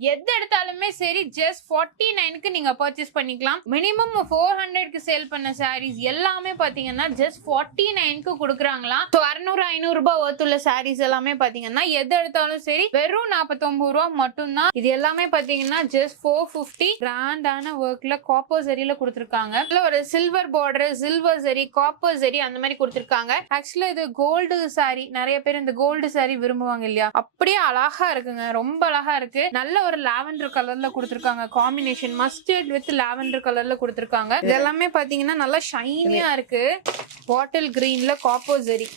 எது எடுத்தாலுமே சரி just 49க்கு நீங்க பர்ச்சேஸ் பண்ணிக்கலாம். மினிமம் 400க்கு சேல் பண்ண sarees எல்லாமே பாத்தீங்கன்னா just 49க்கு குடுக்குறாங்களாம். சோ 600 500 ரூபாய் worth sarees எல்லாமே பாத்தீங்கன்னா எது எடுத்தாலும் சரி வெறும் 49 ரூபாய் மட்டும்தான். இது எல்லாமே பாத்தீங்கன்னா just 450 கிராண்டான ஒர்க்ல காப்பர் ஜரியில கொடுத்திருக்காங்க. இதுல ஒரு silver border, silver zari, copper zari அந்த மாதிரி கொடுத்திருக்காங்க. ஆக்சுவலா இது கோல்டு saree. நிறைய பேர் இந்த கோல்டு saree விரும்புவாங்க இல்லையா? அப்படியே அழகா இருக்குங்க. ரொம்ப அழகா இருக்கு. நல்ல ஒரு லாவெண்டர் கலர்ல கொடுத்திருக்காங்க. காம்பினேஷன் மஸ்டர்ட் வித் லாவெண்டர் கலர்ல கொடுத்திருக்காங்க. இது எல்லாமே பாத்தீங்கன்னா நல்லா ஷைனியா இருக்கு. பாட்டில் கிரீன்ல காப்பர் ஜரி.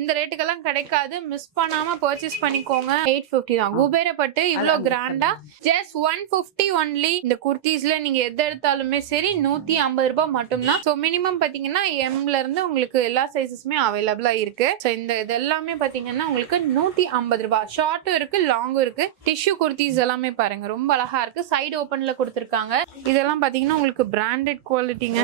இந்த ரேட்டுக்கெல்லாம் கிடைக்காது. மிஸ் பண்ணாம பர்ச்சேஸ் பண்ணிக்கோங்க. 850 தான். குபேரப்பட்டு இவ்ளோ கிராண்டா ஜஸ்ட் 150 ஒன்லி. இந்த குர்த்திஸ்ல நீங்க எது எடுத்தாலுமே சரி 150 ரூபாய் மட்டும்தான். சோ மினிமம் பாத்தீங்கன்னா எம்ல இருந்து உங்களுக்கு எல்லா சைஸஸுமே அவைலபிளா இருக்கு. சோ இந்த இது எல்லாமே பாத்தீங்கன்னா உங்களுக்கு 150 ரூபாய். ஷார்ட்டும் இருக்கு, லாங்கும் இருக்கு. டிஷ்யூ குர்த்திஸ் எல்லாமே பாருங்க ரொம்ப அழகா இருக்கு. சைடு ஓபன்ல கொடுத்திருக்காங்க. இதெல்லாம் பாத்தீங்கன்னா உங்களுக்கு பிராண்டட் குவாலிட்டிங்க.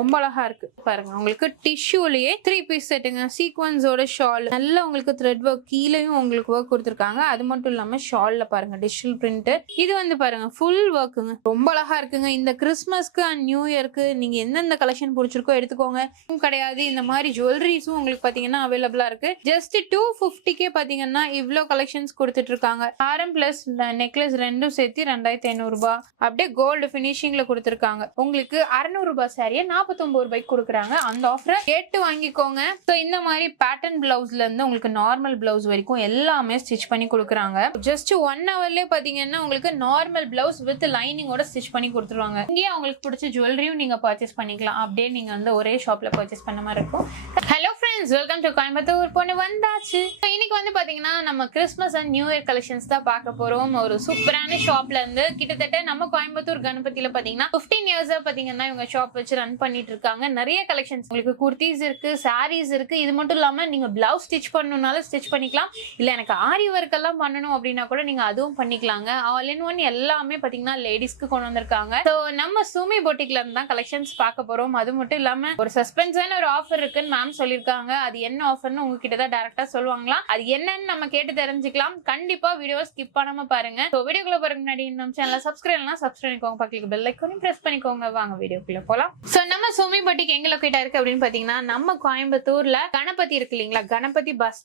ரொம்ப அழகா இருக்கு பாருங்க. உங்களுக்கு டிஷ்யூலயே 3 பீஸ் செட்டுங்க. சீக்வன்ஸ் ஷால் நல்ல உங்களுக்கு த்ரெட் ஒர்க் கீழேயும் உங்களுக்கு ஒர்க் கொடுத்திருக்காங்க. அது மட்டும் இல்லாம ஷால்ல பாருங்க டிஜிட்டல் பிரிண்ட். இது வந்து பாருங்க ஃபுல் ஒர்க்குங்க. ரொம்ப அழகா இருக்குங்க. இந்த கிறிஸ்மஸ்க்கு அண்ட் நியூ இயர்க்கு நீங்க எந்தெந்த கலெக்ஷன் பிடிச்சிருக்கோ எடுத்துக்கோங்க. கிடையாது இந்த மாதிரி ஜுவல்லரிஸும் உங்களுக்கு பாத்தீங்கன்னா அவைலபிளா இருக்கு. ஜஸ்ட் 250க்கே பாத்தீங்கன்னா இவ்ளோ கலெக்ஷன்ஸ் கொடுத்துட்டு இருக்காங்க. ஆரம் பிளஸ் நெக்லஸ் ரெண்டும் சேர்த்து 2500 ரூபாய். அப்படியே கோல்டு பினிஷிங்ல கொடுத்திருக்காங்க. உங்களுக்கு 600 ரூபாய் சாரியை 49 ரூபாய்க்கு கொடுக்குறாங்க. அந்த ஆஃபரை கேட்டு வாங்கிக்கோங்க. ஸோ இந்த மாதிரி பேட்டர்ன் பிளவுஸ்ல இருந்து உங்களுக்கு நார்மல் பிளவுஸ் வரைக்கும் எல்லாமே ஸ்டிச் பண்ணி கொடுக்குறாங்க. ஜஸ்ட் 1 ஹவர்லயே பாத்தீங்கன்னா உங்களுக்கு நார்மல் பிளவுஸ் வித் லைனிங்கோட ஸ்டிச் பண்ணி கொடுத்துருவாங்க. இங்கேயே உங்களுக்கு பிடிச்ச ஜுவல்லரியும் நீங்க பர்ச்சேஸ் பண்ணிக்கலாம். அப்படியே நீங்க வந்து ஒரே ஷாப்ல பர்ச்சேஸ் பண்ண மாதிரி இருக்கும். Hello friends, welcome to Coimbatore பொண்ணு வந்தாச்சு. இன்னைக்கு வந்து பாத்தீங்கன்னா நம்ம Christmas and new year collections தான் பார்க்க போறோம். ஒரு சூப்பரான ஷாப்ல இருந்து கிட்டத்தட்ட நம்ம கோயம்புத்தூர் கணபதியில பாத்தீங்கன்னா 15 இயர்ஸா பாத்தீங்கன்னா இவங்க ஷாப் வச்சு ரன் பண்ணிட்டு இருக்காங்க. நிறைய கலெக்ஷன்ஸ் உங்களுக்கு குர்த்திஸ் இருக்கு, சாரீஸ் இருக்கு. இது மட்டும் இல்லாம நீங்க பிளவுஸ் ஸ்டிச் பண்ணனும்னாலும் ஸ்டிச் பண்ணிக்கலாம். இல்ல எனக்கு ஆரி ஒர்க் எல்லாம் பண்ணனும் அப்படினா கூட நீங்க அதுவும் பண்ணிக்கலாங்க. ஆல் இன் ஒன் எல்லாமே பாத்தீங்கன்னா லேடிஸ்க்கு கொண்டு வந்திருக்காங்க. சோ நம்ம சுமி பொட்டிக்ல இருந்து தான் கலெக்ஷன்ஸ் பார்க்க போறோம். அது மட்டும் இல்லாம ஒரு சஸ்பென்ஸான ஒரு ஆஃபர் இருக்குன்னு மேம் சொல்லிருக்காங்க. அது என்ன ஆஃபர்னு உங்ககிட்ட தான் டைரக்டா சொல்லுவாங்களா. அது என்னன்னு நம்ம கேட்டு தெரிஞ்சுக்கலாம். கண்டிப்பா வீடியோ ஸ்கிப் பண்ணாம பாருங்க. சோ வீடியோக்குள்ள போறதுக்கு முன்னாடி நம்ம சேனலை சப்ஸ்கிரைப் பண்ணலாம். சப்ஸ்கிரைப் பண்ணிக்கோங்க. பக்கத்துல பெல் ஐகானையும் பிரஸ் பண்ணிக்கோங்க. வாங்க வீடியோக்குள்ள போலாம். சோ நம்ம சுமி பொட்டிக் எங்க லொகேட் இருக்கு அப்படின்னு பாத்தீங்கன்னா நம்ம கோயம்புத்தூர்ல கணபதி இருக்கு இல்லீங்களா, கணபதி பஸ்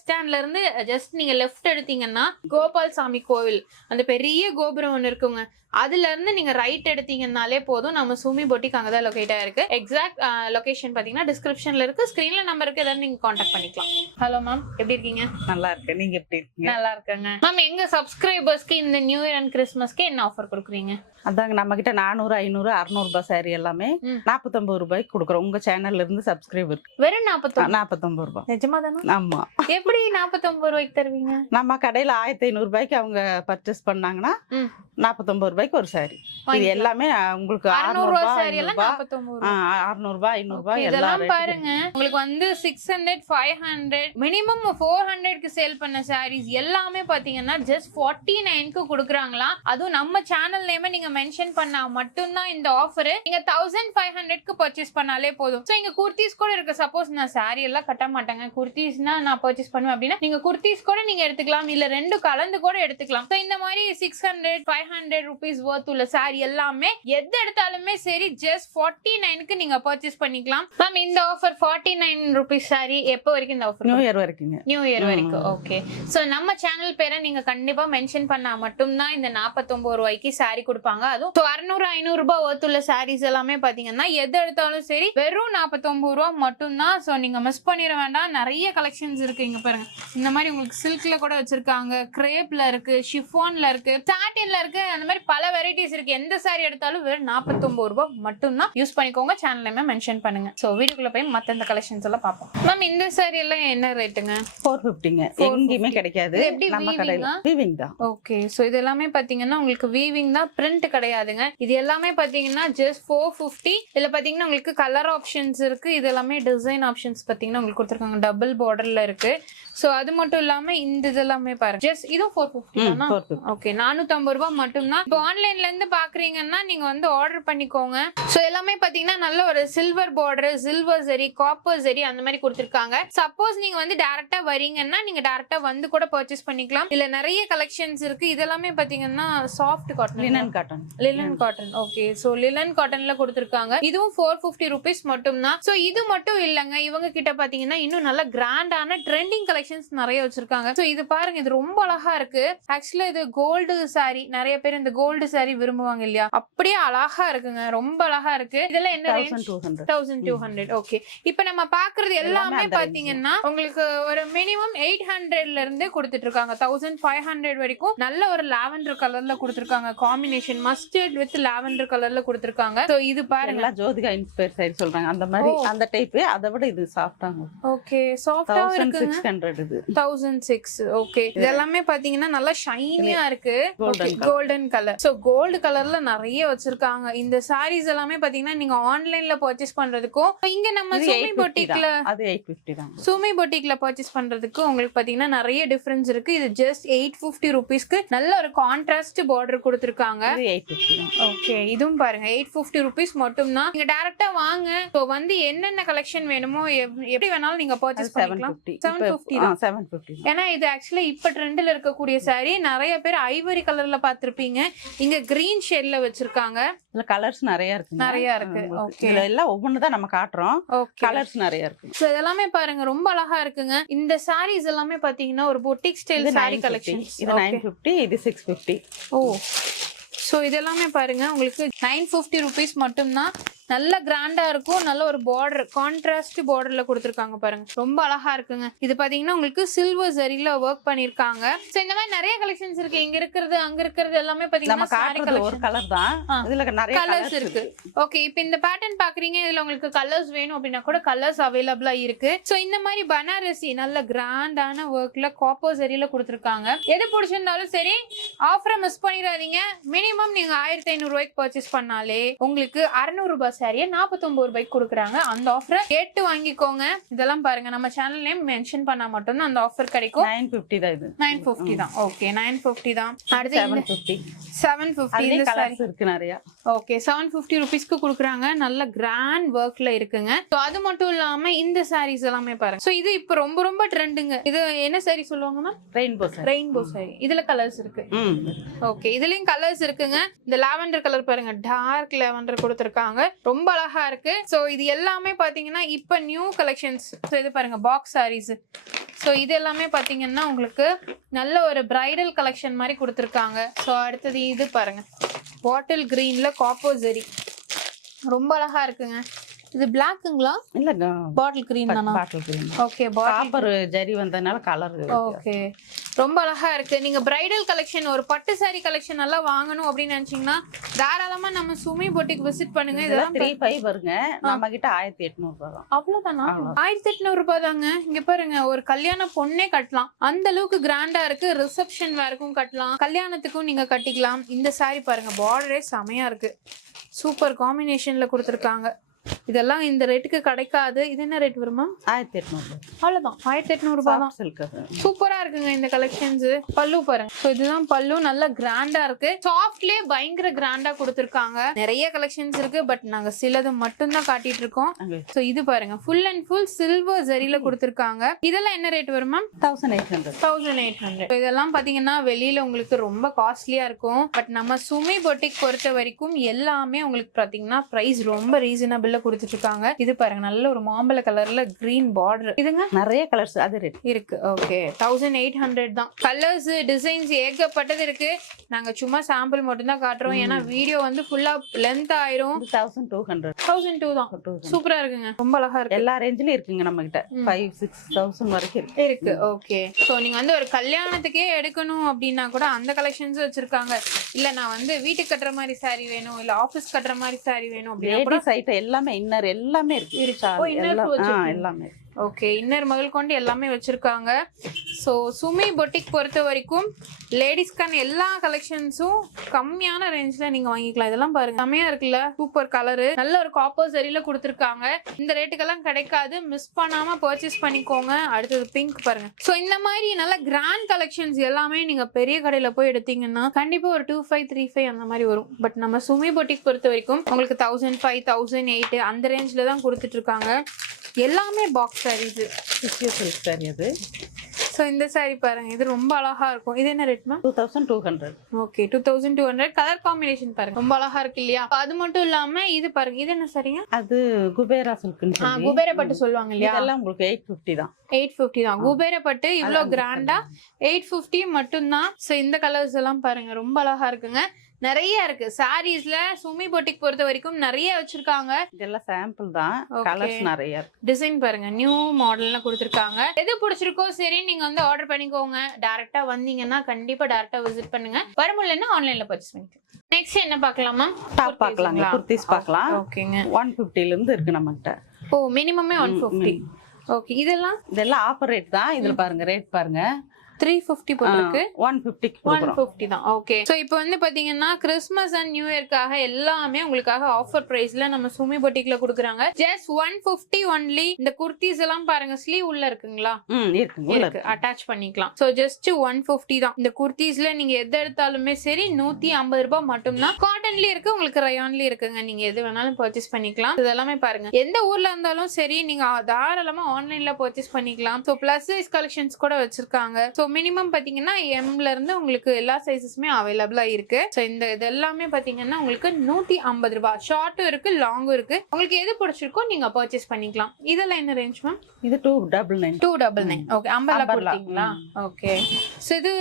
ஸ்டாண்ட்ல இருந்து ஜஸ்ட் நீங்க லெஃப்ட் எடுத்தீங்கன்னா கோபால் சாமி கோவில் அந்த பெரிய கோபுரம் ஒண்ணு இருக்குங்க. அதுல இருந்து நீங்க ரைட் எடுத்தீங்கன்னாலே போதும். நம்ம சுமி பொட்டிக் அங்கதான் லொகேட் ஆயிருக்கு. எக்ஸாக்ட் லொகேஷன் பாத்தீங்கன்னா டிஸ்கிரிப்ஷன்ல இருக்கு. ஸ்கிரீன்ல நம்பர் இருக்கு, ஏதாவது நீங்க கான்டாக்ட் பண்ணிக்கலாம். ஹலோ மேம், எப்படி இருக்கீங்க? நல்லா இருக்கு. நீங்க எப்படி இருக்கீங்க? நல்லா இருக்கேங்க மேம். எங்க சப்ஸ்கிரைபர்ஸ்க்கு இந்த நியூ இயர் அண்ட் கிறிஸ்மஸ்க்கு என்ன ஆஃபர் கொடுக்குறீங்க? அதாங்க நம்ம கிட்ட 400 500 600 ரூபாய் சாரி எல்லாமே 49 ரூபாய்க்கு கொடுக்குறோம். உங்க சேனல்ல இருந்து சப்ஸ்கிரைபர் வெறும் 49 ரூபாய். நிஜமா தானே? ஆமா. எப்படி 49 ரூபாய்க்கு தருவீங்க? நம்ம கடையில 1500 ரூபாய்க்கு அவங்க பர்ச்சேஸ் பண்ணாங்கன்னா 49 ரூபாய்க்கு ஒரு சாரி. இது எல்லாமே உங்களுக்கு 600 ரூபாய் சாரி எல்லாம் 49 600 ரூபாய் 500 ரூபாய் இதெல்லாம் பாருங்க. உங்களுக்கு வந்து 600 500 மினிமம் 400க்கு சேல் பண்ண sarees எல்லாமே பாத்தீங்கன்னா just 49க்கு கொடுக்குறாங்களாம். அதுவும் நம்ம சேனல் நேம் நீங்க மென்ஷன் பண்ணா மட்டும் தான் இந்த ஆஃபர். நீங்க 1500க்கு பர்ச்சேஸ் பண்ணாலே போதும். சோ இங்க குர்த்திஸ் கூட இருக்கு. சப்போஸ் நான் சாரி எல்லாம் கட்ட மாட்டேங்க, குர்த்திஸ்னா நான் பர்ச்சேஸ் பண்ணுவேன் அப்படின்னா நீங்க குர்த்திஸ் கூட நீங்க எடுத்துக்கலாம். இல்ல ரெண்டு கலந்து கூட எடுத்துக்கலாம். சோ இந்த மாதிரி 600 500 ரூபீஸ் வர்த் உள்ள சாரி எல்லாமே எது எடுத்தாலுமே சரி ஜஸ்ட் 49க்கு நீங்க பர்ச்சேஸ் பண்ணிக்கலாம். மேம் இந்த ஆஃபர் 49 ரூபீஸ் சாரி எப்போ வரைக்கும் இந்த ஆஃபர்? நியூ இயர் வரைக்கும். நியூ இயர் வரைக்கும். ஓகே. சோ நம்ம சேனல் பேரை நீங்க கண்டிப்பா மென்ஷன் பண்ணா மட்டும் தான் இந்த 49 ரூபாய்க்கு சாரி கொடுப்பாங்க. அதுவும் 600 500 ரூபாய் வர்த் உள்ள சாரீஸ் எல்லாமே பாத்தீங்கன்னா எது எடுத்தாலும் சரி வெறும் 49 ரூபாய் மட்டும் தான். சோ நீங்க மிஸ் பண்ணிட வேண்டாம். நிறைய கலெக்ஷன்ஸ் இருக்கு. இங்க பாருங்க, இந்த மாதிரி உங்களுக்கு சில்க்ல கூட வச்சிருக்காங்க, கிரேப்ல இருக்கு, ஷிஃபான்ல இருக்கு, சாட்டின்ல இருக்கு. அந்த மாதிரி பல வெரைட்டிஸ் இருக்கு. எந்த சாரி எடுத்தாலும் வெறும் 49 ரூபாய் மட்டும் தான். யூஸ் பண்ணிக்கோங்க. சேனல் நேம் மென்ஷன் பண்ணுங்க. சோ வீடியோக்குள்ள போய் மத்த இந்த கலெக்ஷன்ஸ் எல்லாம் பாப்போம். மேம் இந்த சாரி எல்லாம் என்ன ரேட்டுங்க? 450ங்க. எங்கேயுமே கிடைக்காது. நம்ம கடையில வீவிங் தான். ஓகே. சோ இது எல்லாமே பாத்தீங்கன்னா உங்களுக்கு வீவிங் தான், பிரிண்ட் கிடையாதுங்க. இது எல்லாமே பாத்தீங்கன்னா ஜஸ்ட் 450. இதுல பாத்தீங்கன்னா உங்களுக்கு கலர் ஆப்ஷன்ஸ் இருக்கு. இது எல்லாமே டிசைன் ஆப்ஷன்ஸ் பாத்தீங்கன்னா உங்களுக்கு கொடுத்திருக்காங்க. டபுள் பார்டர்ல இருக்கு. சோ அது மட்டும் இல்லாம இந்த இதெல்லாமே பாருங்க. ஜஸ்ட் இதுவும் 450 தானா? ஓகே. 450 ரூபாய் மட்டும் தான். இப்போ ஆன்லைன்ல இருந்து பாக்குறீங்கன்னா நீங்க வந்து ஆர்டர் பண்ணிக்கோங்க. சோ எல்லாமே பாத்தீங்கன்னா நல்ல ஒரு silver border, silver zari, copper சரி அந்த மாதிரி கொடுத்திருக்காங்க. சப்போஸ் நீங்க வந்து டைரக்டா வரீங்கன்னா நீங்க டைரக்டா வந்து கூட பர்ச்சேஸ் பண்ணிக்கலாம். இல்ல நிறைய கலெக்ஷன்ஸ் இருக்கு. இதெல்லாமே பாத்தீங்கன்னா soft cotton, linen cotton. Linen cotton. Okay, so linen காட்டன்ல கொடுத்திருக்காங்க. இதுவும் 450 rupees மட்டும் தான். சோ இது மட்டும் இல்லங்க, இவங்க கிட்ட பாத்தீங்கன்னா இன்னும் நல்ல கிராண்டான ட்ரெண்டிங் கலெக்ஷன்ஸ் நிறைய வச்சிருக்காங்க. சோ இது பாருங்க, இது ரொம்ப அழகா இருக்கு. ஆக்சுவலா இது கோல்டு சாரி, நிறைய பேர் இந்த கோல்டு சாரி விரும்புவாங்க இல்லையா, அப்படியே அழகா இருக்குங்க, ரொம்ப அழகா இருக்கு. இதெல்லாம் என்ன ரேஞ்ச்? 1200. ஓகே, இப்போ நம்ம பாக்குறது எல்லாமே பாத்தீங்கன்னா உங்களுக்கு ஒரு மினிமம் 800ல இருந்து கொடுத்துட்டு இருக்காங்க. 1500 வரைக்கும் நல்ல ஒரு லாவெண்டர் கலர்ல கொடுத்திருக்காங்க. காம்பினேஷன் மஸ்டர்ட் வித் லாவெண்டர் கலர்ல கொடுத்திருக்காங்க. சோ இது பாருங்க, ஜோதிகா இன்ஸ்பயர் சாரி சொல்றாங்க அந்த மாதிரி, அந்த டைப். அதை விட இது சாஃப்ட்டாங்க. ஓகே, சாஃப்ட்டா இருக்கு. 1600 இது. 1006. ஓகே, இதெல்லாமே பாத்தீங்கன்னா நல்லா ஷைனியா இருக்கு. Golden colour. சோ கோல்டு கலர்ல நிறைய வச்சிருக்காங்க. இந்த சாரீஸ் எல்லாமே பாத்தீங்கன்னா நீங்க ஆன்லைன்ல பர்ச்சேஸ் பண்றதுக்கும் இங்க நம்ம சுமி பொட்டிக்ல அது 850 தான். சுமி பொட்டிக்ல பர்ச்சேஸ் பண்றதுக்கு உங்களுக்கு பாத்தீங்கன்னா நிறைய டிஃபரன்ஸ் இருக்கு. இது ஜஸ்ட் 850 rupeesக்கு நல்ல ஒரு கான்ட்ராஸ்ட் பார்டர் கொடுத்திருக்காங்க. இது 850 தான். ஓகே, இதுவும் பாருங்க 850 rupees மட்டும் தான். நீங்க டைரக்டா வாங்க. சோ வந்து என்னென்ன கலெக்ஷன் வேணுமோ எப்படி வேணாலும் நீங்க பர்ச்சேஸ் பண்ணிக்கலாம். 750 தான். 750. ஏன்னா இது ஆக்சுவலா இப்ப ட்ரெண்ட்ல இருக்கக்கூடிய சாரி. நிறைய பேர் ஐவரி கலர்ல பாத்திருப்பீங்க. இங்க கிரீன் ஷேட்ல வச்சிருக்காங்க. இல்ல கலர்ஸ் நிறைய இருக்கு. நிறைய இருக்கு. ஓகே, இதுல எல்லாம் ஒவ்வொன்னு தான் நம்ம காட்டுறோம். ஓகே, கலர்ஸ் நிறைய இருக்கு. சோ இதெல்லாமே பாருங்க ரொம்ப அழகா இருக்குங்க. இந்த சாரீஸ் எல்லாமே பாத்தீங்கன்னா ஒரு பொட்டிக் ஸ்டைல் சாரி கலெக்ஷன். இது 950, இது 650. ஓ, சோ இதெல்லாமே பாருங்க உங்களுக்கு 950 rupees மட்டும் தான். நல்ல கிராண்டா இருக்கும். நல்ல ஒரு பார்டர், கான்ட்ராஸ்ட் பார்டர்ல கொடுத்திருக்காங்க பாருங்க, ரொம்ப அழகா இருக்குங்க. இது பாத்தீங்கன்னா உங்களுக்கு சில்வர் ஜரில வர்க் பண்ணிருக்காங்க. சோ இந்த மாதிரி நிறைய கலெக்ஷன்ஸ் இருக்கு. இங்க இருக்கிறது அங்க இருக்கிறது எல்லாமே பாத்தீங்கன்னா சாரி ஒரு கலர் தான். இதுல நிறைய கலர்ஸ் இருக்கு. ஓகே, இப்போ இந்த பேட்டர்ன் பாக்குறீங்க, இதுல உங்களுக்கு கலர்ஸ் வேணும் அப்படின்னா கூட கலர்ஸ் அவைலபிளா இருக்கு. சோ இந்த மாதிரி பனாரசி நல்ல கிராண்டான ஒர்க்ல காப்பர் ஜரில கொடுத்திருக்காங்க. எது பிடிச்சிருந்தாலும் சரி ஆஃபரை மிஸ் பண்ணிடாதீங்க. மினிமம் நீங்க 1500 ரூபாய்க்கு பர்ச்சேஸ் பண்ணாலே உங்களுக்கு 600 ரூபாய் சாரியை 49 ரூபாய்க்கு கொடுக்குறாங்க. அந்த ஆஃபரை கேட்டு வாங்கிக்கோங்க. இதெல்லாம் பாருங்க, நம்ம சேனல் நேம் மென்ஷன் பண்ணா மட்டும் தான் அந்த ஆஃபர் கிடைக்கும். 950 தான் இது. 950 தான். ஓகே, 950 தான். அடுத்து 750. 750 இந்த சாரி இருக்கு நிறைய. ஓகே, 750 rupeesக்கு கொடுக்குறாங்க. நல்ல கிராண்ட் ஒர்க்ல இருக்குங்க. சோ அது மட்டும் இல்லாம இந்த சாரீஸ் எல்லாமே பாருங்க. சோ இது இப்ப ரொம்ப ரொம்ப ட்ரெண்டுங்க. இது என்ன சாரி சொல்லுவாங்க ma'am? Rainbow sorry. Rainbow sorry. இதுல கலர்ஸ் இருக்கு. ஓகே, இதுலயும் கலர்ஸ் இருக்குங்க. இந்த லாவெண்டர் கலர் பாருங்க, டார்க் லாவெண்டர் கொடுத்திருக்காங்க. ரொம்ப அழகா இருக்கு. சோ இது எல்லாமே பாத்தீங்கன்னா இப்ப நியூ கலெக்ஷன்ஸ். சோ இது பாருங்க பாக்ஸ் சாரீஸ். சோ இது எல்லாமே பாத்தீங்கன்னா உங்களுக்கு நல்ல ஒரு பிரைடல் கலெக்ஷன் மாதிரி கொடுத்திருக்காங்க. சோ அடுத்தது இது பாருங்க, பாட்டில் கிரீன்ல காப்பர் ஜரி, ரொம்ப அழகா இருக்குங்க. இது பிளாக்குங்களா? இல்ல பாட்டில் கிரீன் தானா? Bottle green. Okay, copper zari வந்ததனால கலர். ஓகே, ரொம்ப அழகா இருக்கு. நீங்க பிரைடல் கலெக்ஷன், ஒரு பட்டு சாரி கலெக்ஷன் எல்லாம் வாங்கணும் அப்படின்னு நினைச்சீங்கன்னா தாராளமா நம்ம சுமி பொட்டிக் விசிட் பண்ணுங்க. இதெல்லாம் 35 வருங்க. நம்ம கிட்ட 1800 ரூபாய் தான். அவ்வளவுதானா? 1800 ரூபாய் தாங்க. இங்க பாருங்க, ஒரு கல்யாண பொண்ணே கட்டலாம், அந்த அளவுக்கு கிராண்டா இருக்கு. ரிசப்ஷன் வேர்க்கும் கட்டலாம், கல்யாணத்துக்கும் நீங்க கட்டிக்கலாம். இந்த சாரி பாருங்க, பார்டரே செமையா இருக்கு. சூப்பர் காம்பினேஷன்ல கொடுத்திருக்காங்க. இதெல்லாம் இந்த ரேட்டுக்கு கிடைக்காது. இது என்ன ரேட் வருமா? 1800. அவ்வளவுதான், 1800 ரூபாய் தான். சூப்பரா இருக்குங்க இந்த கலெக்ஷன்ஸ். பல்லு பாருங்க. சோ இதுதான் பல்லு, நல்ல கிராண்டா இருக்கு. சாஃப்ட்லயே பயங்கர கிராண்டா கொடுத்திருக்காங்க. நிறைய கலெக்ஷன்ஸ் இருக்கு, பட் நாங்க சிலது மட்டும் தான் காட்டிட்டு இருக்கோம். சோ இது பாருங்க, ஃபுல் அண்ட் ஃபுல் சில்வர் ஜரில கொடுத்திருக்காங்க. இதெல்லாம் என்ன ரேட் வரும் மேம்? 1800. 1800. இதெல்லாம் பாத்தீங்கன்னா வெளியில உங்களுக்கு ரொம்ப காஸ்ட்லியா இருக்கும். பட் நம்ம சுமி பொட்டிக் பொறுத்த வரைக்கும் எல்லாமே உங்களுக்கு பாத்தீங்கன்னா பிரைஸ் ரொம்ப ரீசனபிள் கொடுத்துட்டு இருக்காங்க. இது பாருங்க, நல்ல ஒரு மாம்பழ கலர்ல கிரீன் பார்டர். இதுங்க நிறைய கலர்ஸ் அது ரேட் இருக்கு. ஓகே, 1800 தான். கலர்ஸ் டிசைன்ஸ் ஏகப்பட்டது இருக்கு. நாங்க சும்மா சாம்பிள் மட்டும் தான் காட்டுறோம். ஏன்னா வீடியோ வந்து ஃபுல்லா லென்த் ஆயிரும். 1200. 1002 தான். சூப்பரா இருக்குங்க, ரொம்ப அழகா இருக்கு. எல்லா ரேஞ்சிலயும் இருக்குங்க நம்ம கிட்ட. 5-6,000 வரைக்கும் இருக்கு. ஓகே, சோ நீங்க வந்து ஒரு கல்யாணத்துக்கே எடுக்கணும் அப்படின்னா கூட அந்த கலெக்ஷன்ஸ் வச்சிருக்காங்க. இல்ல நான் வந்து வீட்டுக்கு கட்டுற மாதிரி சாரி வேணும், இல்ல ஆபீஸ் கட்டுற மாதிரி சாரி வேணும் அப்படின்னா கூட சைட் எல்லாமே இன்னர் எல்லாமே இருக்கு. எல்லாமே ஓகே, இன்னர் முதல் கொண்டு எல்லாமே வச்சிருக்காங்க. ஸோ சுமி பொட்டிக் பொறுத்த வரைக்கும் லேடிஸ்க்கான எல்லா கலெக்ஷன்ஸும் கம்மியான ரேஞ்ச்ல நீங்க வாங்கிக்கலாம். இதெல்லாம் பாருங்க, செம்மையா இருக்குல்ல, சூப்பர் கலரு, நல்ல ஒரு காப்பர் சரியில கொடுத்துருக்காங்க. இந்த ரேட்டுக்கெல்லாம் கிடைக்காது, மிஸ் பண்ணாம பர்ச்சேஸ் பண்ணிக்கோங்க. அடுத்தது பிங்க் பாருங்க. ஸோ இந்த மாதிரி நல்ல கிராண்ட் கலெக்ஷன்ஸ் எல்லாமே நீங்க பெரிய கடையில போய் எடுத்தீங்கன்னா கண்டிப்பா ஒரு 2535 அந்த மாதிரி வரும். பட் நம்ம சுமி பொட்டிக் பொறுத்த வரைக்கும் உங்களுக்கு 1005, 1008 அந்த ரேஞ்ச்ல தான் கொடுத்துட்டு இருக்காங்க. எல்லாமே box saris. Tissue silk sari அது. ஸோ இந்த சாரி பாருங்க, இது ரொம்ப அழகா இருக்கும். இது என்ன rate ma'am? 2200. Okay 2200. Colour combination பாருங்க ரொம்ப அழகா இருக்கு இல்லையா? அது மட்டும் இல்லாம இது பாருங்க, இது என்ன சரிங்க? அது குபேரா சில்க்னு சொல்லி குபேர பட்டு சொல்லுவாங்க இல்லையா? இதெல்லாம் உங்களுக்கு 850 தான். 850 தான். குபேர பட்டு இவ்ளோ கிராண்டா 850 மட்டும்தான். ஸோ இந்த கலர்ஸ் எல்லாம் பாருங்க ரொம்ப அழகா இருக்குங்க. நிறைய இருக்கு சாரீஸ்ல. சுமி பொட்டிக் பொறுத்த வரைக்கும் நிறைய வச்சிருக்காங்க. இதெல்லாம் சாம்பிள் தான், கலர்ஸ் நிறைய இருக்கு. டிசைன் பாருங்க நியூ மாடல்ல கொடுத்திருக்காங்க. எது பிடிச்சிருக்கோ சரி நீங்க வந்து ஆர்டர் பண்ணிக்கோங்க. டைரக்டா வந்தீங்கன்னா கண்டிப்பா டைரக்டா விசிட் பண்ணுங்க. வர முடியலன்னா ஆன்லைன்ல பர்ச்சேஸ் பண்ணிக்கலாம். நெக்ஸ்ட் என்ன பார்க்கலாமா? டாப் பார்க்கலாங்க, குர்தீஸ் பார்க்கலாம். ஓகேங்க. 150 ல இருந்து இருக்கு நம்ம கிட்ட. ஓ மினிமமே 150. ஓகே இதெல்லாம் ஆஃபர் ரேட் தான். இதுல பாருங்க ரேட் பாருங்க 350 போட்டுருக்கு. 150 கொடுக்குறோம். 150 தான். ஓகே சோ இப்போ வந்து பாத்தீங்கன்னா கிறிஸ்மஸ் அண்ட் நியூ இயர்க்காக எல்லாமே உங்களுக்காக ஆஃபர் பிரைஸ்ல நம்ம சுமி பொட்டிக்ல கொடுக்குறாங்க. Just 150 only. இந்த குர்தீஸ் எல்லாம் பாருங்க ஸ்லீவ் உள்ள இருக்குங்களா? இருக்கு, அட்டாச் பண்ணிக்கலாம். சோ ஜஸ்ட் 150 தான். இந்த குர்தீஸ்ல நீங்க எது எடுத்தாலுமே சரி 150 ரூபாய் மட்டும் தான். காட்டன்லயும் இருக்கு, உங்களுக்கு ரயான்லயும் இருக்குங்க. நீங்க எது வேணாலும் பர்ச்சேஸ் பண்ணிக்கலாம். இதெல்லாமே பாருங்க எந்த ஊர்ல இருந்தாலும் சரி நீங்க தாராளமா ஆன்லைன்ல பர்ச்சேஸ் பண்ணிக்கலாம். சோ பிளஸ் சைஸ் கலெக்ஷன்ஸ் கூட வச்சிருக்காங்க. சோ மினிமம் பாத்தீங்கன்னா எம்ல இருந்து உங்களுக்கு எல்லா சைஸஸுமே அவைலபிளா இருக்கு. சோ இந்த இது எல்லாமே பாத்தீங்கன்னா உங்களுக்கு 150 ரூபாய். ஷார்ட்டும் இருக்கு, லாங்கும் இருக்கு. உங்களுக்கு எது பிடிச்சிருக்கோ நீங்க பர்ச்சேஸ் பண்ணிக்கலாம். இதெல்லாம் என்ன ரேஞ்ச் மேம்? இது 299. 299. ஓகே அம்பர்லா போடுறீங்களா? ஓகே சோ இது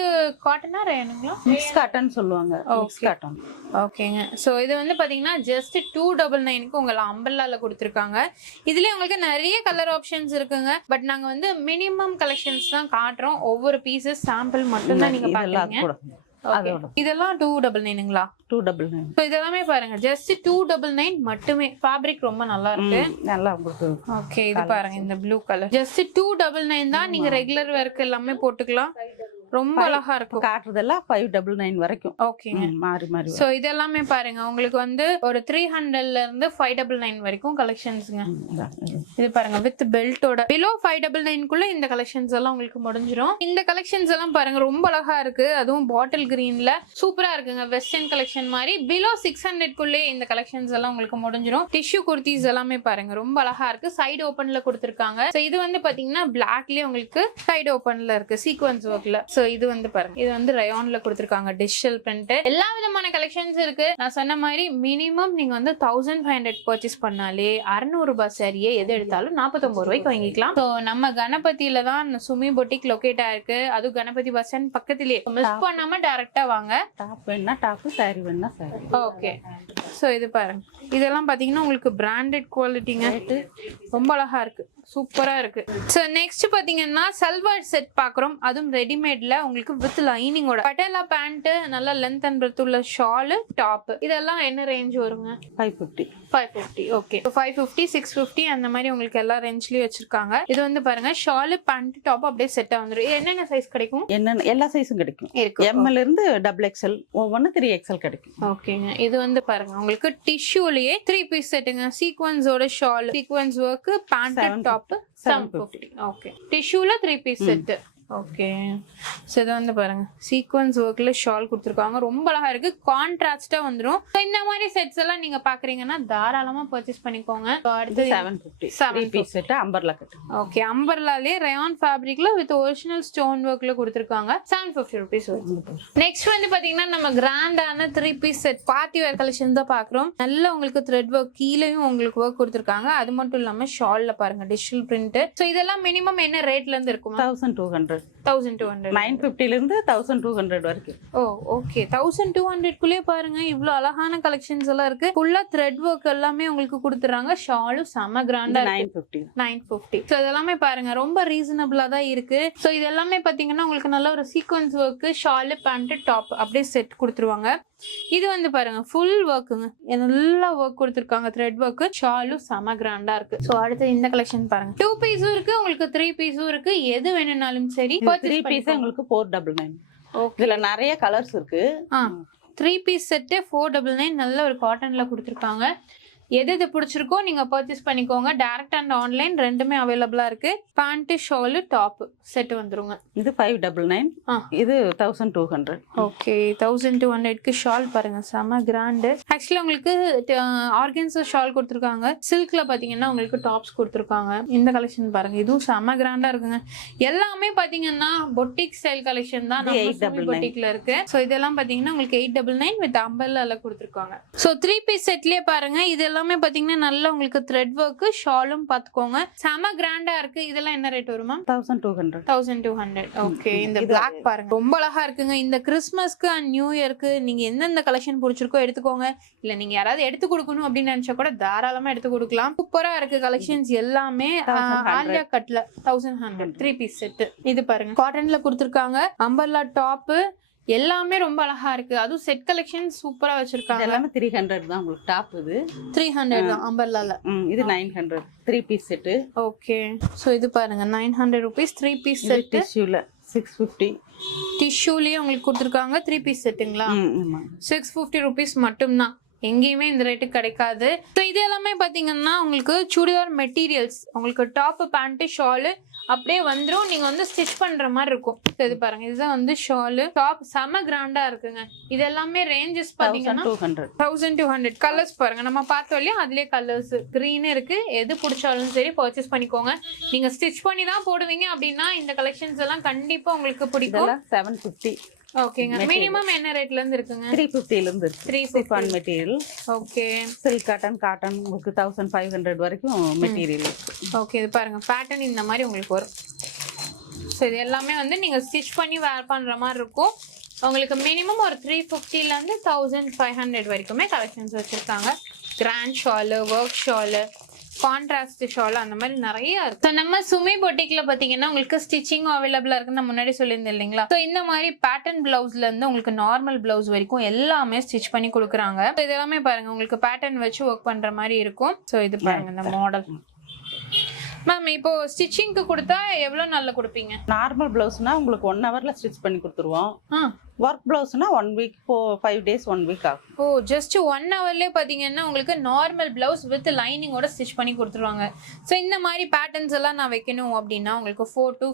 காட்டனா ரேனுங்களா? மிக்ஸ் காட்டன் சொல்லுவாங்க. Mix cotton. ஓகேங்க. சோ இது வந்து பாத்தீங்கன்னா ஜஸ்ட் 299க்கு உங்களுக்கு அம்பர்லால கொடுத்திருக்காங்க. இதுலயே உங்களுக்கு நிறைய கலர் ஆப்ஷன்ஸ் இருக்குங்க. பட் நாங்க வந்து மினிமம் கலெக்ஷன்ஸ் தான் காட்டுறோம். ஒவ்வொரு பீசஸ் சாம்பிள் மட்டும் தான் நீங்க பாக்குறீங்க. இதெல்லாம் 299ங்களா? 299. சோ இதெல்லாமே பாருங்க ஜஸ்ட் 299 மட்டுமே. ஃபேப்ரிக் ரொம்ப நல்லா இருக்கு. நல்லா உங்களுக்கு. ஓகே இது பாருங்க இந்த ப்ளூ கலர் ஜஸ்ட் 299 தான். நீங்க ரெகுலர் வேர்க்கு எல்லாமே போட்டுக்கலாம். ரொம்ப அழகா இருக்கும். காட்டுறதெல்லாம் 599 வரைக்கும். ஓகேங்க. மாறி மாறி. சோ இதெல்லாமே பாருங்க உங்களுக்கு வந்து ஒரு 300ல இருந்து 599 வரைக்கும் கலெக்ஷன்ஸ்ங்க. இது பாருங்க வித் பெல்ட்டோட. பிலோ 599 குள்ள இந்த கலெக்ஷன்ஸ் எல்லாம் உங்களுக்கு முடிஞ்சிரும். இந்த கலெக்ஷன்ஸ் எல்லாம் பாருங்க ரொம்ப அழகா இருக்கு. அதுவும் பாட்டில் கிரீன்ல சூப்பரா இருக்குங்க. வெஸ்டர்ன் கலெக்ஷன் மாதிரி. பிலோ 600 குள்ளே இந்த கலெக்ஷன்ஸ் எல்லாம் உங்களுக்கு முடிஞ்சிரும். டிஷ்யூ குர்தீஸ் எல்லாமே பாருங்க ரொம்ப அழகா இருக்கு. சைடு ஓபன்ல கொடுத்திருக்காங்க. சோ இது வந்து பாத்தீங்கன்னா பிளாக்லயே உங்களுக்கு சைடு ஓபன்ல இருக்கு சீக்வென்ஸ் ஒர்க்ல. சோ இது வந்து பாருங்க இது வந்து ரயான்ல கொடுத்திருக்காங்க. டிஜிட்டல் பிரிண்ட் எல்லா விதமான கலெக்ஷன்ஸ் இருக்கு. நான் சொன்ன மாதிரி மினிமம் நீங்க வந்து 1500 பர்ச்சேஸ் பண்ணாலே 600 ரூபாய் சாரியே எது எடுத்தாலும் 49 ரூபாய்க்கு வாங்கிக்கலாம். சோ நம்ம கணபதியில தான் சுமி பொட்டிக் லொகேட் ஆயிருக்கு. அது கணபதி பஸ் ஸ்டாண்ட் பக்கத்திலேயே. மிஸ் பண்ணாம டைரக்டா வாங்க. டாப் வேணா டாப், சாரி வேணா சாரி. ஓகே சோ இது பாருங்க இதெல்லாம் பாத்தீங்கன்னா உங்களுக்கு பிராண்டட் குவாலிட்டிங்க. ரொம்ப அழகா இருக்கு, சூப்பரா இருக்கு. சோ நெக்ஸ்ட் பாத்தீங்கன்னா சல்வார் செட் பாக்குறோம். அதுவும் ரெடிமேட்ல உங்களுக்கு வித் லைனிங்கோட. பட்டேலா பேண்ட், நல்ல லென்த் அண்ட் பிரெத் உள்ள ஷால், டாப். இதெல்லாம் என்ன ரேஞ்ச் வருங்க? 550. 550. ஓகே 550 650 அந்த மாதிரி உங்களுக்கு எல்லா ரேஞ்ச்லயும் வச்சிருக்காங்க. இது வந்து பாருங்க ஷால் பேண்ட் டாப் அப்படியே செட்டா வந்துரும். என்னென்ன சைஸ் கிடைக்கும்? என்னென்ன எல்லா சைஸும் கிடைக்கும். இருக்கு. M ல இருந்து XXL, ஒவ்வொன்னு 3XL கிடைக்கும். ஓகேங்க. இது வந்து பாருங்க உங்களுக்கு டிஷ்யூலயே 3 பீஸ் செட்டுங்க. சீக்வென்ஸோட shawl, sequins work, pant top 750. Okay டிஷ்யூல 3 பீஸ் செட். ஓகே சோ இது வந்து பாருங்க சீக்வென்ஸ் ஒர்க்ல ஷால் கொடுத்திருக்காங்க. ரொம்ப அழகா இருக்கு, கான்ட்ராஸ்டா வந்துரும். சோ இந்த மாதிரி செட்ஸ் எல்லாம் நீங்க பாக்குறீங்கன்னா தாராளமா பர்ச்சேஸ் பண்ணிக்கோங்க. அடுத்து 750 3 piece set umbrella cut. Okay அம்பர்லாலே ரயான் ஃபேப்ரிக்ல வித் ஒரிஜினல் ஸ்டோன் ஒர்க்ல கொடுத்திருக்காங்க. 750 ரூபீஸ். நெக்ஸ்ட் வந்து பாத்தீங்கன்னா நம்ம கிராண்டான 3 piece set party wear collection தான் பாக்குறோம். நல்ல உங்களுக்கு த்ரெட் ஒர்க் கீழேயும் உங்களுக்கு ஒர்க் கொடுத்திருக்காங்க. அது மட்டும் இல்லாம ஷால்ல பாருங்க டிஜிட்டல் பிரிண்ட். சோ இதெல்லாம் மினிமம் என்ன ரேட்ல இருந்து இருக்கும்? 1200. 1200. 950 ல இருந்து 1200 வரைக்கும். ஓ ஓகே 1200 குள்ளே பாருங்க இவ்ளோ அழகான கலெக்ஷன்ஸ் எல்லாம் இருக்கு. ஃபுல்லா த்ரெட் ஒர்க் எல்லாமே உங்களுக்கு கொடுத்துறாங்க. ஷாலும் செம கிராண்டா 950. சோ இதெல்லாமே பாருங்க ரொம்ப ரீசனபிளா தான் இருக்கு. சோ இது எல்லாமே பாத்தீங்கன்னா உங்களுக்கு நல்ல ஒரு sequence work, shawl pant top அப்படியே செட் கொடுத்துருவாங்க. இது வந்து பாருங்க ஃபுல் ஒர்க்குங்க. நல்லா ஒர்க் கொடுத்துருக்காங்க. த்ரெட் ஒர்க், ஷாலும் செம கிராண்டா இருக்கு. சோ அடுத்து இந்த கலெக்ஷன் பாருங்க 2 பீஸும் இருக்கு, உங்களுக்கு 3 பீஸும் இருக்கு. எது வேணும்னாலும் சரி 3 பீஸ் உங்களுக்கு 499. ஓகே இதுல நிறைய கலர்ஸ் இருக்கு. 3 பீஸ் செட் 499 நல்ல ஒரு காட்டன்ல கொடுத்திருக்காங்க. எது எது பிடிச்சிருக்கோ நீங்க பர்ச்சேஸ் பண்ணிக்கோங்க. டைரக்ட் அண்ட் ஆன்லைன் ரெண்டுமே அவைலபிளா இருக்கு. பேண்ட், ஷால், டாப் செட் வந்துருங்க. இது 599. இது 1200. ஓகே, 1200க்கு ஷால் பாருங்க, செம கிராண்ட். ஆக்சுவலி உங்களுக்கு ஆர்கன்ஸா ஷால் கொடுத்துருக்காங்க. சில்க்ல பாத்தீங்கன்னா உங்களுக்கு டாப்ஸ் கொடுத்துருக்காங்க. இந்த கலெக்ஷன் பாருங்க, இதுவும் செம கிராண்டா இருக்குங்க. எல்லாமே பாத்தீங்கன்னா பொட்டிக் ஸ்டைல் கலெக்ஷன் தான் நம்ம பொட்டிக்ல இருக்கு. சோ இதெல்லாம் பாத்தீங்கன்னா உங்களுக்கு 899 வித் அம்பர்லால கொடுத்துருக்காங்க. சோ 3 பீஸ் செட்லயே பாருங்க, இது எல்லாமே பாத்தீங்கன்னா நல்ல உங்களுக்கு த்ரெட் ஒர்க், ஷாலும் பாத்துக்கோங்க, செம கிராண்டா இருக்கு. இதெல்லாம் என்ன ரேட் வருமா? 1200. 1200. ஓகே, இந்த பிளாக் பாருங்க, ரொம்ப அழகா இருக்குங்க. இந்த கிறிஸ்மஸ்க்கு அண்ட் நியூ இயர்க்கு நீங்க எந்தெந்த கலெக்ஷன் பிடிச்சிருக்கோ எடுத்துக்கோங்க. இல்ல நீங்க யாராவது எடுத்து கொடுக்கணும் அப்படின்னு நினைச்சா கூட தாராளமா எடுத்து கொடுக்கலாம். சூப்பரா இருக்கு கலெக்ஷன்ஸ் எல்லாமே. ஆலியா கட்ல 1100 3 பீஸ் செட். இது பாருங்க, காட்டன்ல கொடுத்துருக்காங்க. அம்பர்லா டாப் எல்லாமே ரொம்ப அழகா இருக்கு. அதுவும் செட் கலெக்ஷன் சூப்பரா வச்சிருக்காங்க. எல்லாமே 300 தான் உங்களுக்கு டாப். இது 300 தான் அம்பர்லால. இது 900 3 பீஸ் செட். ஓகே, சோ இது பாருங்க 900 rupees 3 பீஸ் செட். டிஷ்யூல 650. டிஷ்யூலயே உங்களுக்கு கொடுத்துருக்காங்க 3 பீஸ் செட்டுங்களா? 650 rupees மட்டும்தான். எங்கேயுமே இந்த ரேட்டுக்கு கிடைக்காது. ஸோ இது எல்லாமே பார்த்தீங்கன்னா உங்களுக்கு சுடிதார் மெட்டீரியல்ஸ், உங்களுக்கு டாப், பேண்ட், ஷாலு அப்படியே வந்துடும். நீங்க வந்து ஸ்டிச் பண்ற மாதிரி இருக்கும். இது பாருங்க, இதுதான் வந்து ஷாலு, டாப் செம கிராண்டா இருக்குங்க. இது எல்லாமே ரேஞ்சஸ் பாத்தீங்கன்னா 1200. கலர்ஸ் பாருங்க, நம்ம பார்த்தோம் இல்லையா, அதுலயே கலர்ஸ் கிரீன் இருக்கு. எது பிடிச்சாலும் சரி பர்ச்சேஸ் பண்ணிக்கோங்க. நீங்க ஸ்டிச் பண்ணி தான் போடுவீங்க அப்படின்னா இந்த கலெக்ஷன்ஸ் எல்லாம் கண்டிப்பா உங்களுக்கு பிடிக்கும். 750. ஓகேங்க, மினிமம் என்ன ரேட்ல இருந்து இருக்குங்க? 350 ல இருந்து இருக்கு. 350 மெட்டீரியல். ஓகே, சில்க் காட்டன் உங்களுக்கு 1500 வரைக்கும் மெட்டீரியல் இருக்கு. ஓகே, இது பாருங்க பேட்டர்ன் இந்த மாதிரி உங்களுக்கு வரும். ஸோ இது எல்லாமே வந்து நீங்க ஸ்டிச் பண்ணி வேர் பண்ற மாதிரி இருக்கும். உங்களுக்கு மினிமம் ஒரு 350 ல இருந்து 1500 வரைக்குமே கலெக்ஷன்ஸ் வச்சிருக்காங்க. Grand shawl, work shawl, contrast shawl, அந்த மாதிரி நிறைய இருக்கு. ஸோ நம்ம சுமி பொட்டிக்ல பாத்தீங்கன்னா உங்களுக்கு ஸ்டிச்சிங்கும் அவைலபிளா இருக்குன்னு நான் முன்னாடி சொல்லியிருந்தேன் இல்லைங்களா? ஸோ இந்த மாதிரி பேட்டர்ன் பிளவுஸ்ல இருந்து உங்களுக்கு நார்மல் பிளவுஸ் வரைக்கும் எல்லாமே ஸ்டிச் பண்ணி கொடுக்குறாங்க. இது எல்லாமே பாருங்க உங்களுக்கு பேட்டர்ன் வச்சு ஒர்க் பண்ற மாதிரி இருக்கும். ஸோ இது பாருங்க இந்த மாடல். மேம் இப்போ ஸ்டிச்சிங்க்கு கொடுத்தா எவ்வளவு நாள்ல கொடுப்பீங்க? நார்மல் பிளவுஸ்னா உங்களுக்கு 1 ஹவர்ல ஸ்டிச் பண்ணி கொடுத்துருவோம். ஒர்க் பிளவுஸ்னா 1 வீக் 5 days 1 வீக் ஆகும். ஓ, ஜஸ்ட் 1 ஹவர்லயே பாத்தீங்கன்னா உங்களுக்கு நார்மல் பிளவுஸ் வித் லைனிங்கோட ஸ்டிச் பண்ணி கொடுத்துருவாங்க. ஸோ இந்த மாதிரி பேட்டர்ன்ஸ் எல்லாம் நான் வைக்கணும் அப்படின்னா உங்களுக்கு 4 to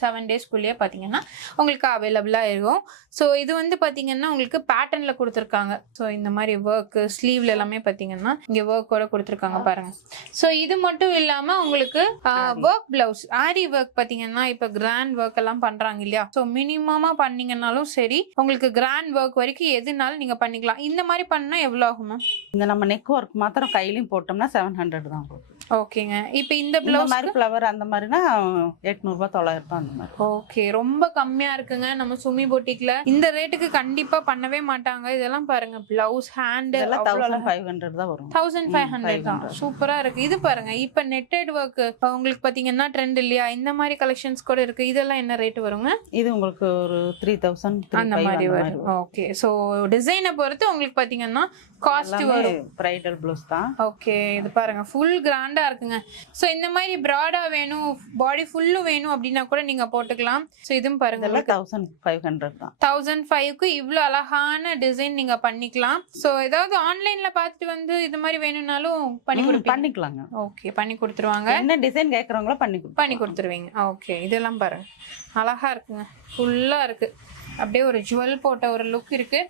7 டேஸ்க்குள்ளேயே பாத்தீங்கன்னா உங்களுக்கு அவைலபிளா இருக்கும். ஸோ இது வந்து பாத்தீங்கன்னா உங்களுக்கு பேட்டர்ன்ல கொடுத்துருக்காங்க. ஸோ இந்த மாதிரி ஒர்க் ஸ்லீவ்ல எல்லாமே பாத்தீங்கன்னா இங்க ஒர்க்கோட கொடுத்துருக்காங்க பாருங்க. ஸோ இது மட்டும் இல்லாம உங்களுக்கு ஒர்க் பிளவுஸ், ஆரி ஒர்க் பாத்தீங்கன்னா இப்ப கிராண்ட் ஒர்க் எல்லாம் பண்றாங்க இல்லையா? ஸோ மினிமமா பண்ணீங்கன்னாலும் சரி உங்களுக்கு கிராண்ட் ஒர்க் வரைக்கும் எதுனாலும் நீங்க பண்ணிக்கலாம். இந்த மாதிரி பண்ணா எவ்வளவு ஆகும்? இந்த நம்ம நெக் ஒர்க் மாத்திரம் கையிலயும் போட்டோம்னா 700 தான். ஓகேங்க, இப்போ இந்த பிளவுஸ் மாதிரி ஃப்ளவர் அந்த மாதிரினா 800 900 அந்த மாதிரி. ஓகே, ரொம்ப கம்மியா இருக்குங்க. நம்ம சுமி பொட்டிக்ல இந்த ரேட்டுக்கு கண்டிப்பா பண்ணவே மாட்டாங்க. இதெல்லாம் பாருங்க, பிளவுஸ் ஹேண்ட் இதெல்லாம் 1500 தான் வரும். 1500 தான். சூப்பரா இருக்கு. இது பாருங்க, இப்ப நெட்டட் ஒர்க் உங்களுக்கு பாத்தீங்கன்னா ட்ரெண்ட் இல்லையா? இந்த மாதிரி கலெக்ஷன்ஸ் கூட இருக்கு. இதெல்லாம் என்ன ரேட் வருங்க? இது உங்களுக்கு ஒரு 3000 அந்த மாதிரி வரும். ஓகே, சோ டிசைனை பொறுத்து உங்களுக்கு பாத்தீங்கன்னா காஸ்ட் வரும். பிரைடல் ப்ளவுஸ் தான். ஓகே, இது பாருங்க ஃபுல் கிராண்டா இருக்குங்க. சோ இந்த மாதிரி பிராடா வேணும், பாடி ஃபுல்லு வேணும் அப்படின்னா கூட நீங்க போட்டுக்கலாம். சோ இதுவும் பாருங்க 1500 தான். 1005க்கு இவ்ளோ அழகான டிசைன் நீங்க பண்ணிக்கலாம். சோ ஏதாவது ஆன்லைன்ல பார்த்துட்டு வந்து இது மாதிரி வேணும்னாலும் பண்ணிக்கலாங்க. ஓகே, பண்ணி கொடுத்துருவாங்க. என்ன டிசைன் கேக்குறவங்களோ பண்ணி கொடுத்துருவீங்க. ஓகே, இதெல்லாம் பாருங்க அழகா இருக்குங்க, ஃபுல்லா இருக்கு. அப்படியே ஒரு ஜுவல் போட்ட ஒரு லுக் இருக்கு.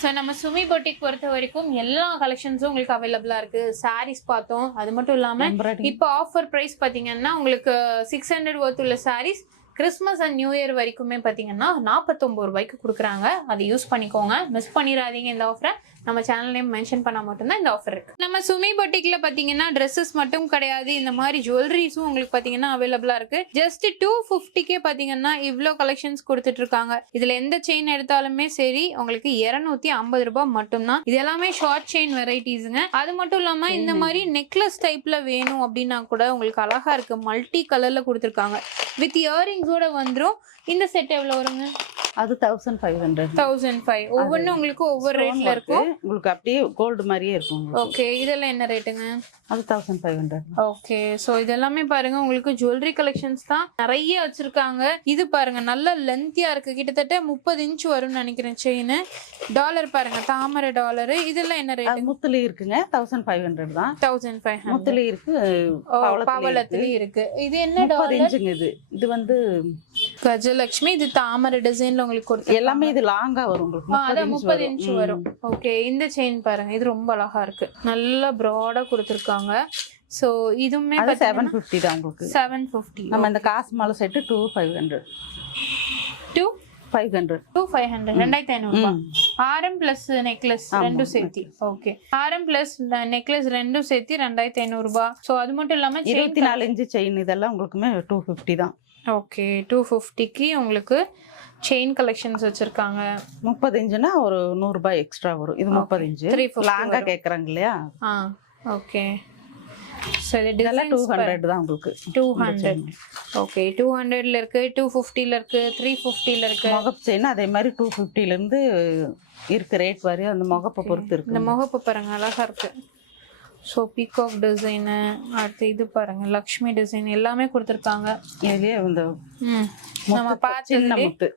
ஸோ நம்ம சுமி பொட்டிக் பொறுத்த வரைக்கும் எல்லா கலெக்ஷன்ஸும் உங்களுக்கு அவைலபிளா இருக்கு. சாரீஸ் பார்த்தோம், அது மட்டும் இல்லாம இப்போ ஆஃபர் பிரைஸ் பாத்தீங்கன்னா உங்களுக்கு 600 worth உள்ள saris Christmas and new year வரைக்குமே பாத்தீங்கன்னா 49 ரூபாய்க்கு கொடுக்குறாங்க. அதை யூஸ் பண்ணிக்கோங்க, மிஸ் பண்ணிடாதீங்க இந்த ஆஃபரை. நம்ம சேனல் நேம் மென்ஷன் பண்ணா மட்டும்தான் இந்த ஆஃபர் இருக்கு. நம்ம சுமி பொட்டிக்ல பாத்தீங்கன்னா ட்ரெஸ்ஸஸ் மட்டும் கிடையாது, இந்த மாதிரி ஜுவல்லரிஸும் உங்களுக்கு பாத்தீங்கன்னா அவைலபிளா இருக்கு. ஜஸ்ட் 250க்கே பாத்தீங்கன்னா இவ்ளோ கலெக்ஷன்ஸ் கொடுத்துட்டு இருக்காங்க. இதுல எந்த செயின் எடுத்தாலுமே சரி உங்களுக்கு 250 ரூபாய் மட்டும்தான். இது எல்லாமே ஷார்ட் செயின் வெரைட்டிஸ்ங்க. அது மட்டும் இல்லாம இந்த மாதிரி நெக்லஸ் டைப்ல வேணும் அப்படின்னா கூட உங்களுக்கு அழகா இருக்கு, மல்டி கலர்ல கொடுத்துருக்காங்க. வித் இயரிங்ஸோட வந்துரும். இந்த செட் எவ்வளவு வருங்க? அது 1500. 1005. ஒவ்வொன்றும் உங்களுக்கு ஒவ்வொரு ரேட்ல இருக்கும். உங்களுக்கு அப்படியே கோல்டு மாதிரியே இருக்கும் உங்களுக்கு. ஓகே, இதெல்லாம் என்ன ரேட்டுங்க? அது 1500. ஓகே, சோ இதெல்லாமே பாருங்க உங்களுக்கு ஜுவல்லரி கலெக்ஷன்ஸ் தான் நிறைய வச்சிருக்காங்க. இது பாருங்க நல்ல லென்த்தியா இருக்கு, கிட்டத்தட்ட 30 இன்ச் வரும்னு நினைக்கிறேன் செயின். டாலர் பாருங்க, தாமரை டாலர். இதெல்லாம் என்ன ரேட்? முத்துலி இருக்குங்க, 1500 தான். 1500. முத்துலி இருக்கு, பவளத்திலயும் இருக்கு. இது என்ன 30 டாலர்? இன்ச்சுங்க. இது வந்து கஜலட்சுமி. இது தாமரை டிசைன்ல உங்களுக்கு கொடுத்து எல்லாமே இது லாங்கா வரும் உங்களுக்கு. அதான் 30 இன்ச் வரும். ஓகே, இந்த செயின் பாருங்க, இது ரொம்ப அழகா இருக்கு, நல்லா ப்ராடா கொடுத்துருக்காங்க. சோ இதுவுமே 750 தான் உங்களுக்கு. 750. நம்ம இந்த காசு மாலை செட்டு 2500. 2500. 2500. ஆரம் பிளஸ் நெக்லஸ் ரெண்டும் சேர்த்தி. ஓகே, ஆரம் பிளஸ் நெக்லஸ் ரெண்டும் சேர்த்தி 2500 ரூபாய். சோ அது மட்டும் இல்லாம 24 இன்ச் செயின் இதெல்லாம் உங்களுக்குமே 250 தான். ஓகே, 250க்கு உங்களுக்கு செயின் கலெக்ஷன்ஸ் வச்சிருக்காங்க. 30 இன்ச்னா ஒரு 100 ரூபாய் எக்ஸ்ட்ரா வரும். இது 30 இன்ச் லாங்கா கேக்குறாங்க இல்லையா? ஓகே, சரி. இதெல்லாம் 200 தான் உங்களுக்கு. 200. ஓகே, 200ல இருக்கு, 250ல இருக்கு, 350ல இருக்கு. முகப்பு செயின் அதே மாதிரி 250ல இருந்து இருக்கு ரேட் வாரி, அந்த முகப்பை பொறுத்து இருக்கு. இந்த முகப்பு பாருங்க அழகா இருக்கு. ஸோ பீகாக் டிசைனு, அடுத்து இது பாருங்க லக்ஷ்மி டிசைன் எல்லாமே கொடுத்துருக்காங்க. இதுலயே இந்த நம்ம பார்த்து சின்ன முத்து,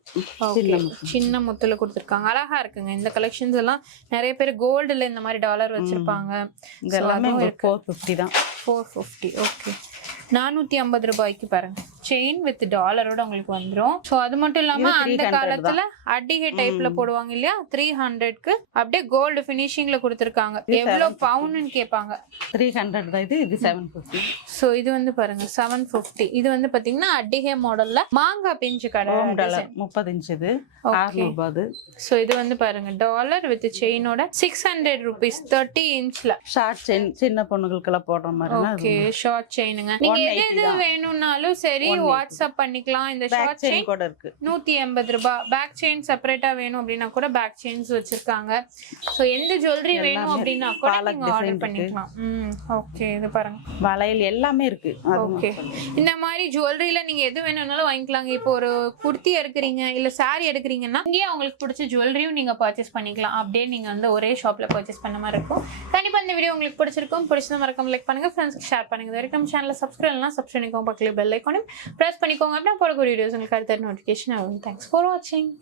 சின்ன முத்துல கொடுத்துருக்காங்க, அழகா இருக்குங்க. இந்த கலெக்ஷன்ஸ் எல்லாம் நிறைய பேர் கோல்டுல இந்த மாதிரி டாலர் வச்சிருப்பாங்க. இதெல்லாமே 450 தான். 450. ஓகே, 450 ரூபாய்க்கு பாருங்க செயின் வித் டாலரோட உங்களுக்கு வந்துரும். சோ அது மட்டும் இல்லாம அந்த காலத்துல அடிகை டைப்ல போடுவாங்க இல்லையா, 300க்கு அப்படியே கோல்டு ஃபினிஷிங்ல கொடுத்திருக்காங்க. எவ்வளவு பவுன்னு கேட்பாங்க. 300 தான் இது. இது 750. சோ இது வந்து பாருங்க 750. இது வந்து பாத்தீங்கன்னா அடிகை மாடல்ல மாங்காய் பிஞ்சு கடை டாலர் 30 இன்ச். இது 600 ரூபாய். சோ இது வந்து பாருங்க டாலர் வித் செயினோட 600 rupees 30 இன்ச்ல ஷார்ட் செயின், சின்ன பொண்ணுகளுக்கெல்லாம் போடுற மாதிரி. ஓகே, ஷார்ட் செயினுங்க. நீங்க எது வேணும்னாலும் சரி வாட்ஸ்அப் பண்ணிக்கலாம். இந்த ஷார்ட் செயின் கூட இருக்கு 180 ரூபாய். பேக் செயின் செப்பரேட்டா வேணும் அப்படின்னா கூட பேக் செயின்ஸ் வச்சிருக்காங்க. சோ எந்த ஜுவல்லரி வேணும் அப்படின்னா கூட நீங்க ஆர்டர் பண்ணிக்கலாம். ஓகே, இது பாருங்க வளையல் எல்லாமே இருக்கு. ஓகே, இந்த மாதிரி ஜுவல்லரியில நீங்க எது வேணும்னாலும் வாங்கிக்கலாங்க. இப்போ ஒரு குர்த்தி எடுக்கிறீங்க இல்ல சாரி எடுக்கிறீங்கன்னா இங்கேயே உங்களுக்கு பிடிச்ச ஜுவல்லரியும் நீங்க பர்ச்சேஸ் பண்ணிக்கலாம். அப்படியே நீங்க வந்து ஒரே ஷாப்ல பர்ச்சேஸ் பண்ண மாதிரி இருக்கும். கண்டிப்பா இந்த வீடியோ உங்களுக்கு பிடிச்சிருக்கும். பிடிச்சத மறக்காம லைக் பண்ணுங்க, ஃப்ரெண்ட்ஸ்க்கு ஷேர் பண்ணுங்க. இது வரைக்கும் நம்ம சேனலை சப்ஸ்கிரைப் பண்ணலாம், சப்ஸ்கிரைப் பண்ணிக்கோங்க, பக்கத்துல பெல் ஐகானையும் பிரஸ் பண்ணிக்கோங்க. அப்படின்னா போடக்கூடிய வீடியோஸ் உங்களுக்கு அடுத்த நோட்டிஃபிகேஷன் ஆகும். தேங்க்ஸ் ஃபார் வாட்சிங்.